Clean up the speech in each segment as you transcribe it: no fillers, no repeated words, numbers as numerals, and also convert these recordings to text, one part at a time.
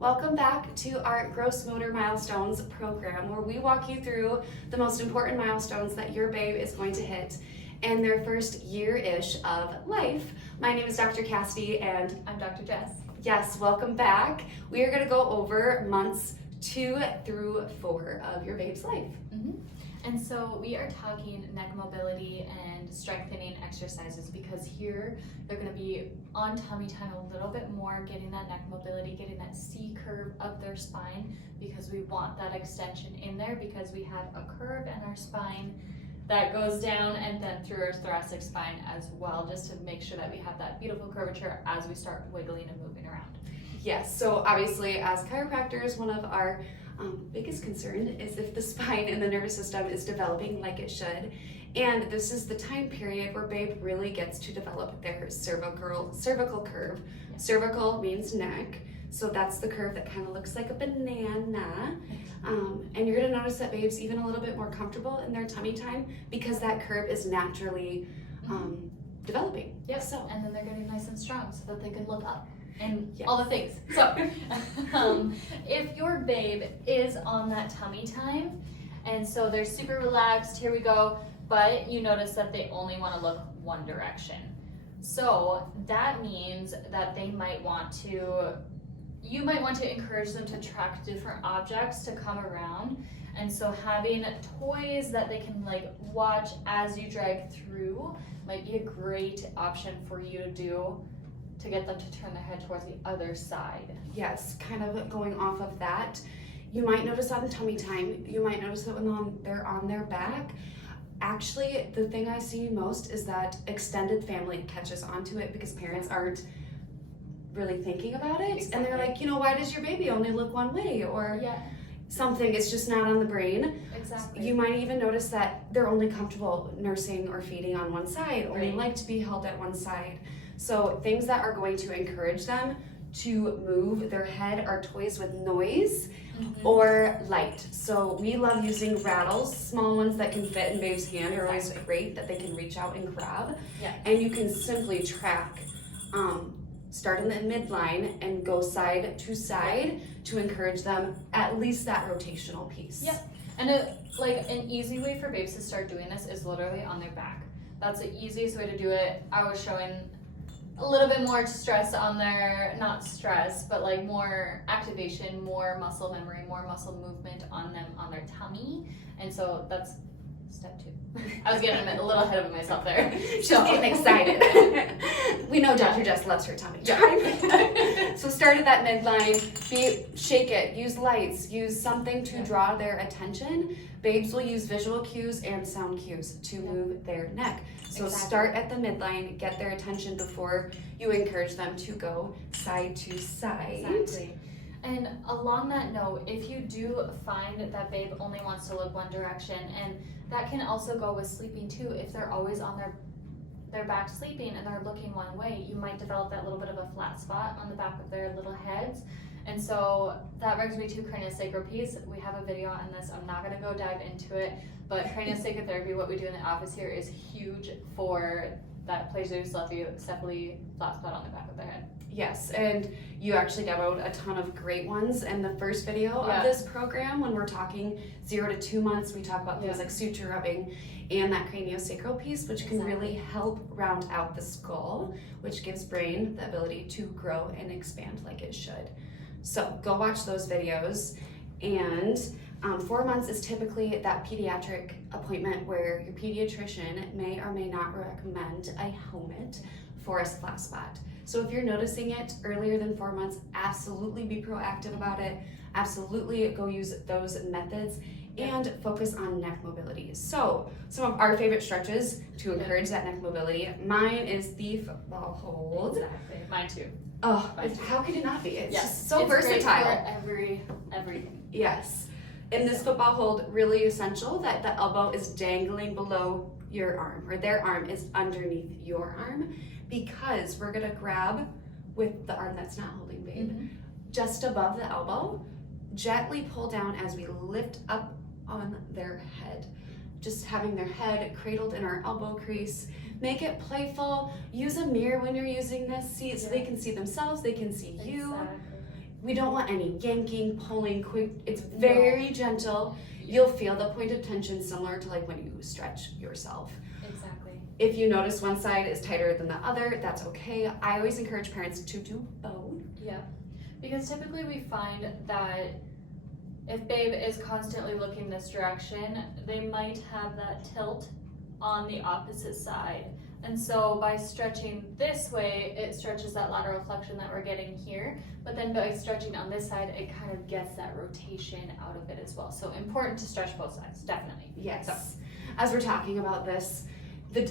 Welcome back to our Gross Motor Milestones program, where we walk you through the most important milestones that your babe is going to hit in their first year-ish of life. My name is Dr. Cassidy, and I'm Dr. Jess. Yes, welcome back. We are going to go over months 2 through 4 of your babe's life. And so we are talking neck mobility and strengthening exercises, because here they're going to be on tummy time a little bit more, getting that neck mobility, getting that C curve of their spine, because we want that extension in there, because we have a curve in our spine that goes down and then through our thoracic spine as well, just to make sure that we have that beautiful curvature as we start wiggling and moving around. Yes, so obviously as chiropractors, one of our biggest concern is if the spine and the nervous system is developing like it should. And this is the time period where babe really gets to develop their cervical curve. Yeah. Cervical means neck, so that's the curve that kind of looks like a banana. And you're gonna notice that babe's even a little bit more comfortable in their tummy time because that curve is naturally developing. Yep. So. And then they're getting nice and strong so that they can look up and Yes. all the things. So if your babe is on that tummy time, and so they're super relaxed, here we go, but you notice that they only want to look one direction. So that means that you might want to encourage them to track different objects to come around. And so having toys that they can watch as you drag through might be a great option for you to do, to get them to turn their head towards the other side. Yes, kind of going off of that, you might notice on tummy time, you might notice that when they're on their back. Actually, the thing I see most is that extended family catches onto it because parents aren't really thinking about it. Exactly. And they're like, why does your baby only look one way? Or something, it's just not on the brain. Exactly. You might even notice that they're only comfortable nursing or feeding on one side, only like to be held at one side. So things that are going to encourage them to move their head are toys with noise or light. So we love using rattles. Small ones that can fit in babe's hand are always great, that they can reach out and grab. Yeah. And you can simply track, start in the midline and go side to side to encourage them at least that rotational piece. Yep. And an easy way for babes to start doing this is literally on their back. That's the easiest way to do it. I was showing a little bit more stress on their, not stress, but more activation, more muscle memory, more muscle movement on them, on their tummy. And so that's step 2. I was getting a little ahead of myself there. She's getting excited. We know Dr. Jess loves her tummy time. So start at that midline, shake it, use lights, use something to draw their attention. Babes will use visual cues and sound cues to move their neck. So start at the midline, get their attention before you encourage them to go side to side. Exactly. And along that note, if you do find that babe only wants to look one direction, and that can also go with sleeping too, if they're always on their back sleeping and they're looking one way, you might develop that little bit of a flat spot on the back of their little heads. And so that brings me to craniosacral piece. We have a video on this. I'm not going to go dive into it, but craniosacral therapy, what we do in the office here, is huge for that plagiocephaly flat spot on the back of their head. Yes, and you actually demoed a ton of great ones in the first video of this program. When we're talking 0 to 2 months, we talk about things like suture rubbing and that craniosacral piece, which can really help round out the skull, which gives brain the ability to grow and expand like it should. So go watch those videos. And 4 months is typically that pediatric appointment where your pediatrician may or may not recommend a helmet for a flat spot. So if you're noticing it earlier than 4 months, absolutely be proactive about it. Absolutely go use those methods and focus on neck mobility. So some of our favorite stretches to encourage that neck mobility. Mine is the football hold. Exactly. Mine too. Oh, how could it not be? It's just so versatile. Great for everything. Yes. In this football hold, really essential that the elbow is dangling below your arm, or their arm is underneath your arm, because we're gonna grab with the arm that's not holding babe, just above the elbow, gently pull down as we lift up on their head. Just having their head cradled in our elbow crease. Make it playful. Use a mirror when you're using this, so they can see themselves, they can see you. We don't want any yanking, pulling, quick. It's very gentle. You'll feel the point of tension similar to like when you stretch yourself. Exactly. If you notice one side is tighter than the other, that's okay. I always encourage parents to do both. Yeah, because typically we find that if babe is constantly looking this direction, they might have that tilt on the opposite side. And so by stretching this way, it stretches that lateral flexion that we're getting here, but then by stretching on this side, it kind of gets that rotation out of it as well. So important to stretch both sides, definitely. Yes. So. As we're talking about this, the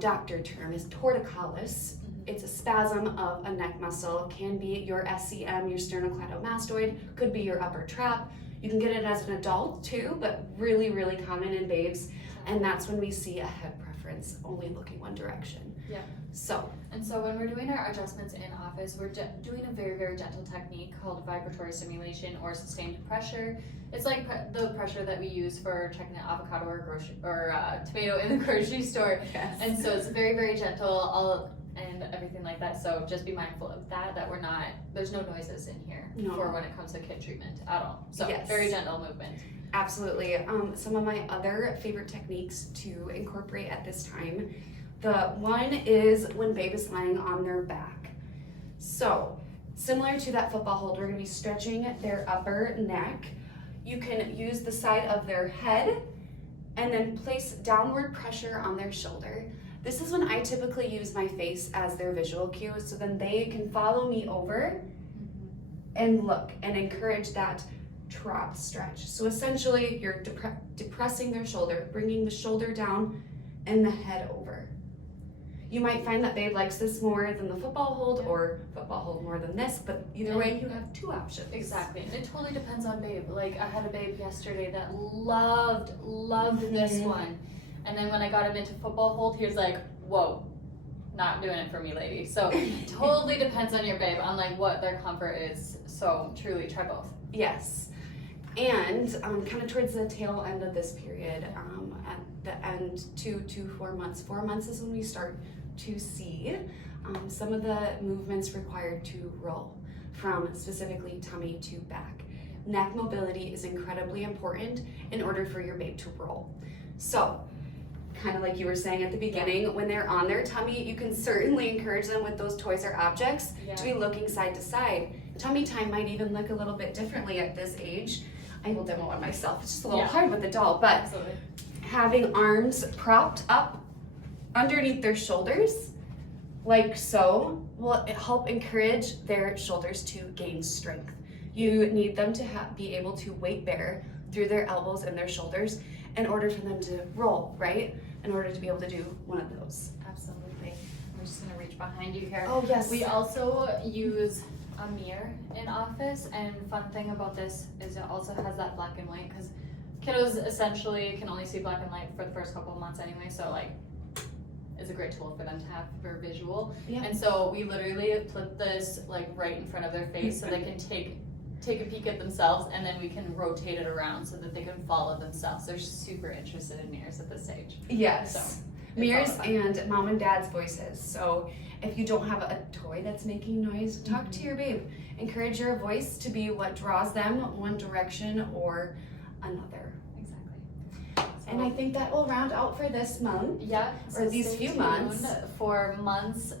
doctor term is torticollis. It's a spasm of a neck muscle, can be your SCM, your sternocleidomastoid, could be your upper trap. You can get it as an adult too, but really, really common in babes. And that's when we see a head preference, only looking one direction. Yeah. So when we're doing our adjustments in office, we're doing a very, very gentle technique called vibratory stimulation or sustained pressure. It's like the pressure that we use for checking an avocado or tomato in the grocery store. Yes. And so it's very, very gentle and everything like that. So just be mindful of that there's no noises in here for when it comes to kid treatment at all. So very gentle movement. Absolutely. Some of my other favorite techniques to incorporate at this time. The one is when babe is lying on their back. So similar to that football hold, we're going to be stretching their upper neck. You can use the side of their head and then place downward pressure on their shoulder. This is when I typically use my face as their visual cue, so then they can follow me over and look and encourage that trap stretch. So essentially you're depressing their shoulder, bringing the shoulder down and the head over. You might find that babe likes this more than the football hold or football hold more than this, but either way you have two options. Exactly, and it totally depends on babe. Like I had a babe yesterday that loved this one. And then when I got him into football hold, he was like, whoa, not doing it for me, lady. So totally depends on your babe on like what their comfort is. So truly try both. Yes. And kind of towards the tail end of this period, at the end 2 to 4 months. 4 months is when we start to see some of the movements required to roll from specifically tummy to back. Neck mobility is incredibly important in order for your babe to roll. So kind of like you were saying at the beginning, when they're on their tummy, you can certainly encourage them with those toys or objects to be looking side to side. Tummy time might even look a little bit differently at this age. I will demo one myself. It's just a little hard with the doll, but having arms propped up underneath their shoulders, like so, will help encourage their shoulders to gain strength. You need them to be able to weight bear through their elbows and their shoulders in order for them to roll, right? In order to be able to do one of those. Absolutely. I'm just gonna reach behind you here. Oh yes. We also use a mirror in office, and fun thing about this is it also has that black and white, because kiddos essentially can only see black and white for the first couple of months anyway, so like it's a great tool for them to have for visual. And so we literally put this like right in front of their face so they can take a peek at themselves, and then we can rotate it around so that they can follow themselves. They're super interested in mirrors at this stage. Yes. So, mirrors and mom and dad's voices. So if you don't have a toy that's making noise, talk to your babe. Encourage your voice to be what draws them one direction or another. Exactly. And I think that will round out for this month. Or these few months. For months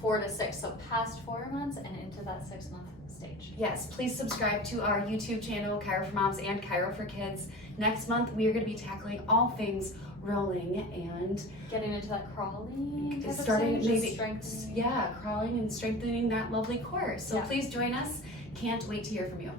4 to 6. So past 4 months and into that 6 month stage. Yes, please subscribe to our YouTube channel, CHIRO for Moms and CHIRO for Kids. Next month, we are going to be tackling all things rolling and getting into that crawling type starting of stage, maybe strengthening. Crawling and strengthening that lovely core. So please join us. Can't wait to hear from you.